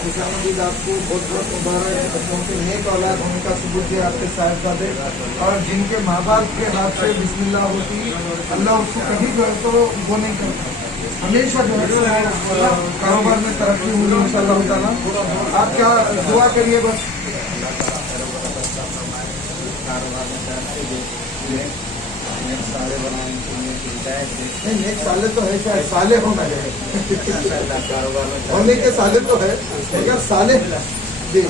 खुशामदीद आपको बहुत बहुत मुबारक, क्योंकि नेक औलाद होने का सबूत है आपके साहिबजादे। और जिनके माँ बाप के हाथ से बिस्मिल्लाह होती, अल्लाह उसको कभी जो है तो वो नहीं करता, हमेशा जो है तो कारोबार में तरक्की हुई इंशाअल्लाह ताला। आप क्या दुआ करिए बस। साले बनाने नहीं, एक साले तो है, क्या साले होना है होने के साले तो है, लेकिन साले जी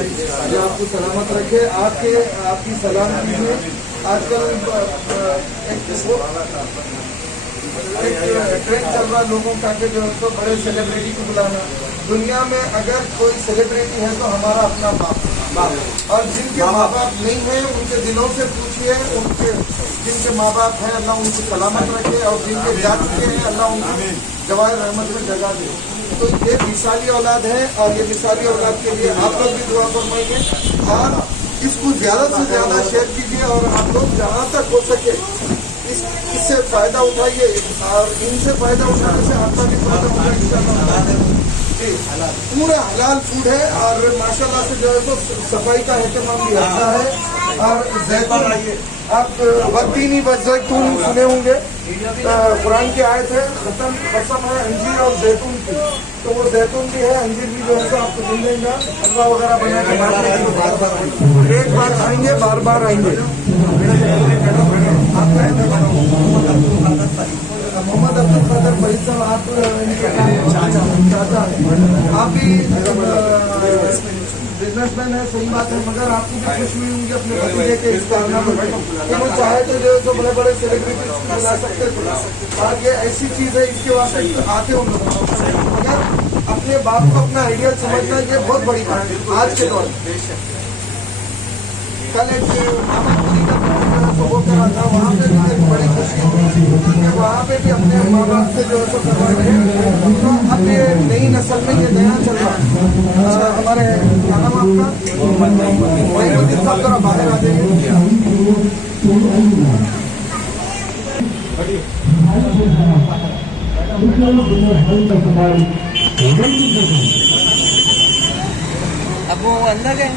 आपको सलामत रखे। आपकी सलाम कीजिए। आजकल एक ट्रेंड चल रहा लोगों का कि जो है तो बड़े सेलिब्रिटी को बुलाना। दुनिया में अगर कोई सेलिब्रिटी है तो हमारा अपना बाप, और जिनके माँ बाप नहीं है उनके दिलों से पूछिए, उनके जिनके माँ बाप हैं अल्लाह उनको सलामत रखे, और जिनके जा चुके हैं अल्लाह उनको जवाहिर रहमत में जगह दे। तो ये मिसाली औलाद है, और ये मिसाली औलाद के लिए आप लोग भी दुआ फरमाइए, और इसको ज्यादा से ज्यादा शेयर कीजिए, और आप लोग जहाँ तक हो सके इससे फायदा उठाइए, और इनसे फायदा उठाने से आपका भी फायदा उठाइए। पूरा हलाल फूड है, और माशाल्लाह से जो है तो सफाई का एहतमाम भी अच्छा है। और जैतून, आप वक्तीनी जैतून सुने होंगे, कुरान की आयत है, कसम है अंजीर और जैतून की, तो वो जैतून भी है, अंजीर भी जो है तो आपको मिल जाएगा। हलवा वगैरह बना के एक बार आएंगे, बार बार आएंगे। मोहम्मद अब्दुल कदर भाई साहब, आप इनके चाचा हैं, आप भी बिजनेसमैन है, सही बात है, मगर आपको भी खुशी हुई होंगी अपने भतीजे के इस कारनामे में कि वो चाहे तो जो बड़े बड़े सेलिब्रिटी बुला सकते थे, और ये ऐसी चीज है इसके वास्ते आते उन लोगों, मगर अपने बाप को अपना आइडिया समझना ये बहुत बड़ी बात है आज के दौर में। कल एक मामापुरी का तो वो कर रहा था, वहाँ पे भी एक बड़ी खुशी हुई कि वहाँ पे भी अपने माँ बाप से जो है तो करवा रहे हैं। तो अब ये नई नस्ल में ये नया चल रहा है। हमारे क्या नाम आपका? मोहम्मद साहब, जरा बाहर आ जाइए। अब वो अंदर गए,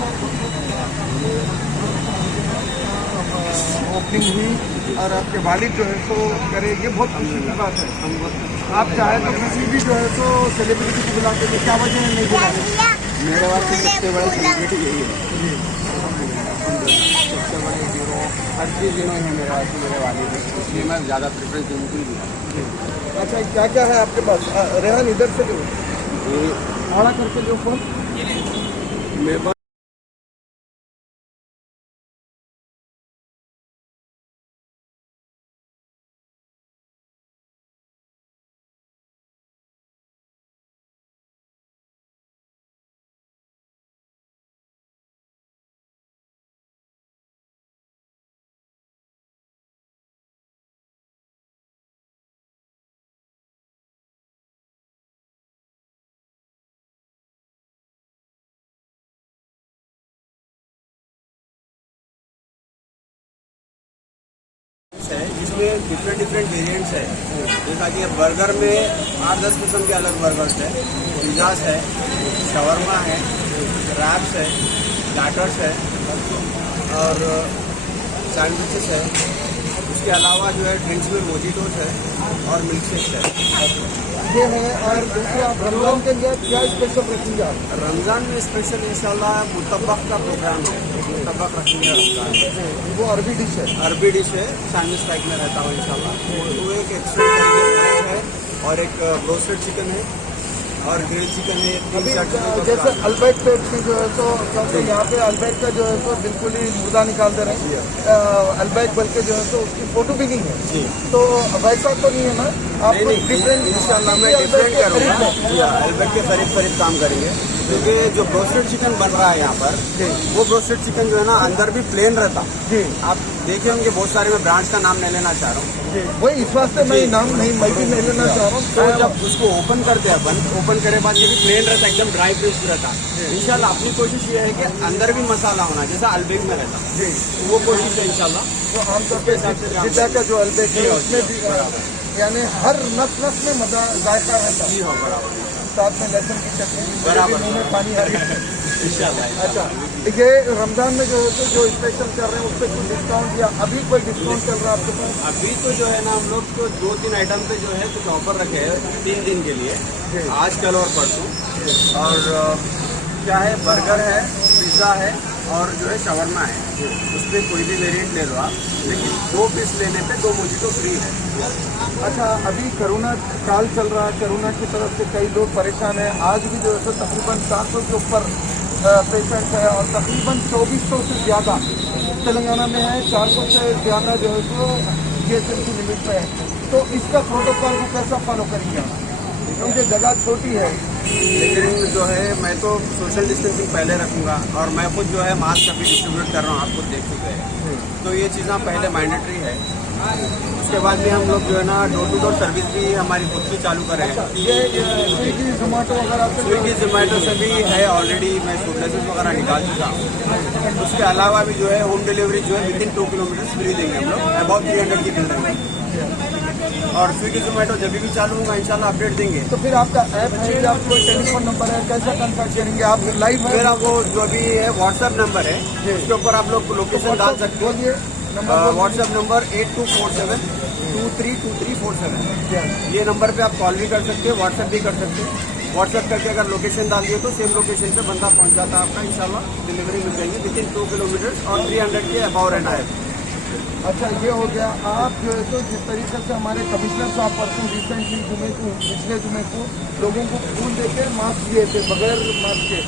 ओपनिंग हुई और आपके वालिद जो है तो करे, ये बहुत खुशी की बात है। आप चाहे तो किसी भी जो है तो सेलिब्रिटी को बुला के, क्या वजह है नहीं बुला रहे? मेरे वास्ते सबसे बड़ा सेलिब्रिटी यही है, सबसे बड़े हीरो हर चीज़ इन्होंने है मेरे वास्ते, मेरे वालिद, इसलिए मैं ज़्यादा प्रेफरेंस उनको ही दिया। अच्छा, क्या क्या है आपके पास? रेहान इधर से लो, ये आड़ा करके लो फोन। मेरे पास है जिसमें डिफरेंट वेरिएंट्स है। जैसा कि बर्गर में 8-10 किस्म के अलग बर्गर्स है, पिज़्ज़ास है, शवरमा है, रैप्स है, प्लैटर्स है और सैंडविचेस है। उसके अलावा जो है ड्रिंक्स में मोजिटोस है और मिल्क शेक्स है, ये है। और दूसरा रमजान के लिए क्या स्पेशल रखेंगे आप? रमज़ान में स्पेशल इंशाल्लाह मुतब्बक का प्रोग्राम है, मुतब्बक रखेंगे रमज़ान में। वो अरबी डिश है, अरबी डिश है, सैंडविच टाइप में रहता है इंशाल्लाह। वो एक एक्स्ट्रा है और एक रोस्टेड चिकन है और ग्रिल चिकन है। अभी जैसे अल्बैक पेट की जो है तो, क्योंकि यहाँ पे अल्बैक का जो है तो बिल्कुल ही मुर्दा निकाल दे रहे हैं, अल्बैक बल्कि जो है तो उसकी फोटो भी नहीं है जी, तो वैसा तो नहीं है ना? आप डिफरेंट इंशाल्लाह मैं डिफरेंट करूँगा जी, अल्बैक के करीब काम करेंगे, क्योंकि जो ब्रोस्टेड चिकन बन रहा है यहाँ पर, वो ब्रोस्टेड चिकन जो है ना अंदर भी प्लेन रहता जी। आप देखे होंगे बहुत सारे, मैं ब्रांड्स का नाम नहीं लेना चाह रहा हूँ, वही इस वास्ते मैं नाम नहीं, मैं भी नहीं लेना चाह रहा हूँ। तो जब उसको ओपन करते हैं अपन, ओपन करे बाद ये भी प्लेन रहता है, एकदम ड्राई फ्रेश रहता है। इंशाल्लाह अपनी कोशिश ये है कि अंदर भी मसाला होना जैसा अल्बैक में रहता जी, वो कोशिश है इंशाल्लाह। वो आमतौर पर जिद्दा का जो अल्बैक है उसमें भी यानी हर नस नस में मजा जायका रहता है। जी हो बराबर साथ में लहसुन की चटनी भी, बराबर। मुंह में पानी आ रही है। इंशाल्लाह। अच्छा, ये रमजान में जो है तो जो स्पेशल कर रहे हैं उस पर कोई डिस्काउंट या अभी कोई डिस्काउंट चल रहा है आपके पास? अभी तो जो है ना हम लोग तो 2-3 आइटम पे जो है कुछ ऑफर रखे हैं 3 दिन के लिए, आज कल और परसों। और क्या है, बर्गर है, पिज़्ज़ा है और जो है शवरमा है। उस पर कोई भी वेरिएंट ले लो आप, लेकिन 2 पीस लेने पे 2 मोजिटो फ्री है। अच्छा, अभी कोरोना काल चल रहा है, कोरोना की तरफ से कई लोग परेशान हैं। आज भी जो है तो तकरीबन 400 के ऊपर पेशेंट है और तकरीबन 2400 से ज़्यादा तेलंगाना में है। 400 से ज़्यादा जो है तो GSM की लिमिट में है। तो इसका प्रोटोकॉल को कैसा फॉलो करेंगे आप? क्योंकि जगह छोटी है। लेकिन जो है मैं तो सोशल डिस्टेंसिंग पहले रखूंगा और मैं खुद जो है मास्क अभी डिस्ट्रीब्यूट कर रहा हूँ, आप खुद देख चुके हैं। तो ये चीज़ें पहले मैंडेटरी है। उसके बाद भी हम लोग जो है ना डोर टू डोर सर्विस भी हमारी खुद की चालू करें। ये स्विगी जोमेटो वगैरह से स्विगी जोमेटो से भी है ऑलरेडी, मैं फूडलेसेस वगैरह निकाल चुका हूँ। उसके अलावा भी जो है होम डिलीवरी जो है विदिन 2 किलोमीटर फ्री देंगे हम लोग, अबाउट 300 की बिल्डिंग में। और स्विगी जोमेटो जब भी चालू होगा इंशाल्लाह अपडेट देंगे। तो फिर आपका ऐप है या कोई टेलीफोन नंबर है, कैसा कॉन्टैक्ट करेंगे आप? लाइव है? मेरा वो जो भी है व्हाट्सएप नंबर है, उसके ऊपर आप लोग लोकेशन डाल सकते बोलिए हो। नंबर। WhatsApp number 8247232347। ये नंबर पे आप कॉल भी कर सकते हो, व्हाट्सएप भी कर सकते हो। व्हाट्सएप करके अगर लोकेशन डाल दिए तो सेम लोकेशन पे बंदा पहुंच जाता है आपका, इंशाल्लाह डिलीवरी मिल जाएगी विदिन 2 किलोमीटर और 300 के अबाव रहना है। अच्छा, ये हो गया। आप जो है तो जिस तरीके से हमारे कमिश्नर साहब परसों रिसेंटली पिछले जुमे को लोगों को फूल देकर मास्क दिए थे बगैर मास्क के,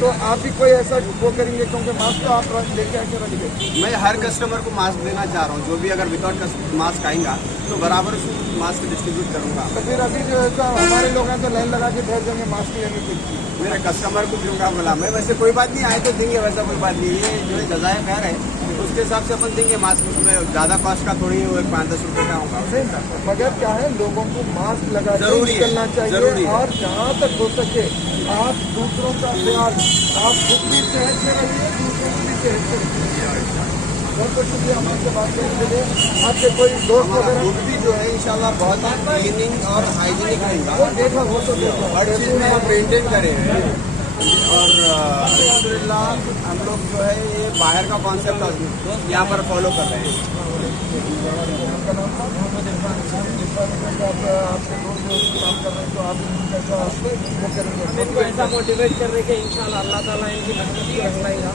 तो आप भी कोई ऐसा वो करेंगे? क्योंकि मास्क तो आप लेके आके रखिए। मैं हर कस्टमर को मास्क देना चाह रहा हूँ, जो भी अगर विदाउट मास्क आएगा तो बराबर उसको मास्क डिस्ट्रीब्यूट करूँगा। तो फिर अभी जो है तो हमारे लोग हैं तो लाइन लगा के बैठ जाएंगे मास्क लेने के लिए। मेरे कस्टमर को दूंगा बोला मैं, वैसे कोई बात नहीं, आए तो देंगे, वैसा कोई बात नहीं। ये जो है जजाय खैर है, उसके हिसाब से अपन देंगे मास्क। उसमें ज़्यादा कॉस्ट का थोड़ी वो 5-10 रुपये का होगा। मगर क्या है, लोगों को मास्क लगा के जरूरी है, निकलना चाहिए। जरूरी है। और जहाँ तक हो सके आप दूसरों का ख्याल, आप खुद भी सेहत में रहिए, दूसरों को भी सेहत में रखिए। बहुत बहुत शुक्रिया हमसे बात करने के लिए। आपके कोई दोस्त वगैरह? फूड भी जो है इंशाल्लाह बहुत क्लीनिंग और हाइजीनिक रहेगा। वो देखा, वो तो देखा, हर चीज़ में हम मेंटेन करें हैं। और अल्हम्दुलिल्लाह हम लोग जो है ये बाहर का कॉन्सेप्ट यहाँ पर फॉलो कर रहे हैं। आपके लोग जो काम कर रहे हैं तो आप कैसा वो करेंगे? इनको ऐसा मोटिवेट कर रहे कि इंशाल्लाह अल्लाह ताला इनकी मेहनत को रखलाएगा,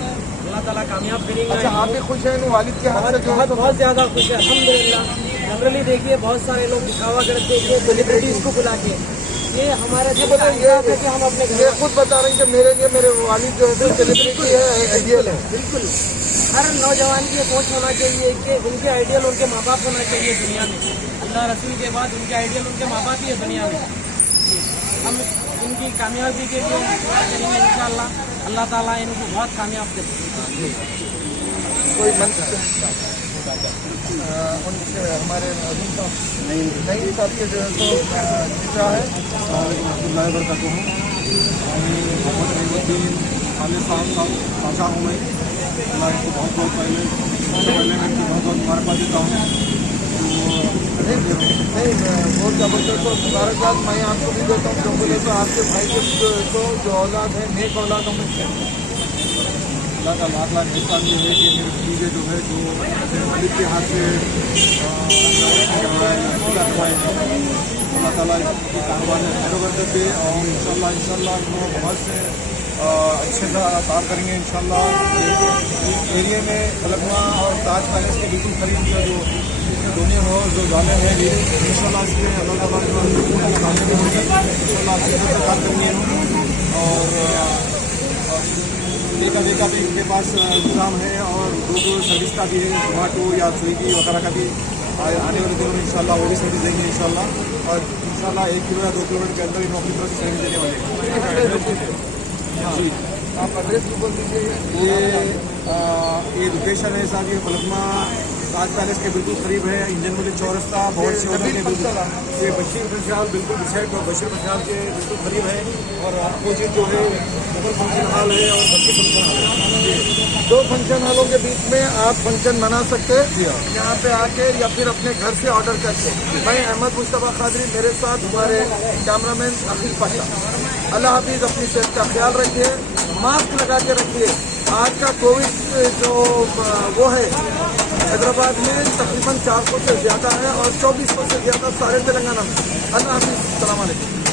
अल्लाह ताला कामयाब करेंगे। अच्छा, आप भी खुश हैं इन वालिद के हाथ से जो है बहुत तो? बहुत ज़्यादा खुश है अल्हम्दुलिल्लाह। जनरली देखिए बहुत सारे लोग दिखावा करते हैं सेलिब्रिटीज़ को बुला के, ये हमारा ये बताइए है कि हम अपने ये घर खुद बता रहे हैं कि मेरे लिए मेरे वालिद जो है सेलिब्रिटी है, आइडियल है। बिल्कुल हर नौजवान की ये सोच होना चाहिए कि उनके आइडियल उनके माँ बाप होना चाहिए दुनिया में। अल्लाह रसूल के बाद उनके आइडियल उनके माँ बाप ही है दुनिया में। हम इनकी कामयाबी के लिए दुआ करेंगे इंशाअल्लाह, अल्लाह ताला इनको बहुत कामयाब करेंगे। कोई उनसे हमारे नहीं साहब के जो है तो जिक्र है बरकत हूँ। मोहम्मद रहीमुद्दीन खालिद साहब पाशा हूँ मैं। अल्लाह को बहुत बहुत पहले मैं बहुत बहुत मुबारकबाद देता हूँ। नहीं बहुत ज़बरदस्त और मुबारकबाद मैं आपको भी देता हूँ। क्यों बोले तो आपके भाई के जो औलाद है नेक औलादों में से अल्लाह का लाख लाख एहसान ये है कि मेरी चीज़ें जो है जो मलिक के हाथ से अल्लाह ताला की कारोबार में खैर बरकत दे। और इंशाल्लाह वो बहुत से अच्छे से काम करेंगे इंशाल्लाह। एरिया में कलकमा और ताज पैलेस के बिल्कुल करीब जो दोनों हो जो जाने हैं इंशाल्लाह इसमें अल्लाह ताला कामयाबी होगी। इंशाल्लाह अच्छे से काम करेंगे। और देखा भी इनके पास इंतजाम है और गूगल सर्विस का भी है, जोमेटो या स्विगी वगैरह का भी आने वाले दिनों में इंशाल्लाह वो भी सर्विस देंगे इंशाल्लाह। और इंशाल्लाह 1 किलो या 2 किलोमीटर के अंदर इन अपनी तरफ से सर्विस देने वाले हैं। जी, आप एड्रेस भी बोल दीजिए। ये लोकेशन है साहब, ये फलकमा ताज पैलेस के बिल्कुल करीब है, इंजन मिल चौरस्ता बहुत से होटल के बिल्कुल, ये बशीर फंक्शन हॉल बिल्कुल बशीर फंक्शन हॉल के बिल्कुल करीब है, और अपोजिट जो है मुगल फंक्शन हॉल है और बशीर फंक्शन हॉल है। दो फंक्शन हॉलों के बीच में आप फंक्शन मना सकते हैं जी हाँ। यहाँ पे आके या फिर अपने घर से ऑर्डर करके। मैं अहमद मुस्तफ़ा कादरी, मेरे साथ हमारे कैमरामैन अखिल पाशा। अल्लाह हाफिज़, अपनी सेहत का ख्याल रखिए, मास्क लगा के रखिए। आज का कोविड जो वो है हैदराबाद में तकरीबन 400 से ज़्यादा है और 2400 से ज़्यादा सारे तेलंगाना में। अल्लाह हाफिज़, अस्सलाम वालेकुम।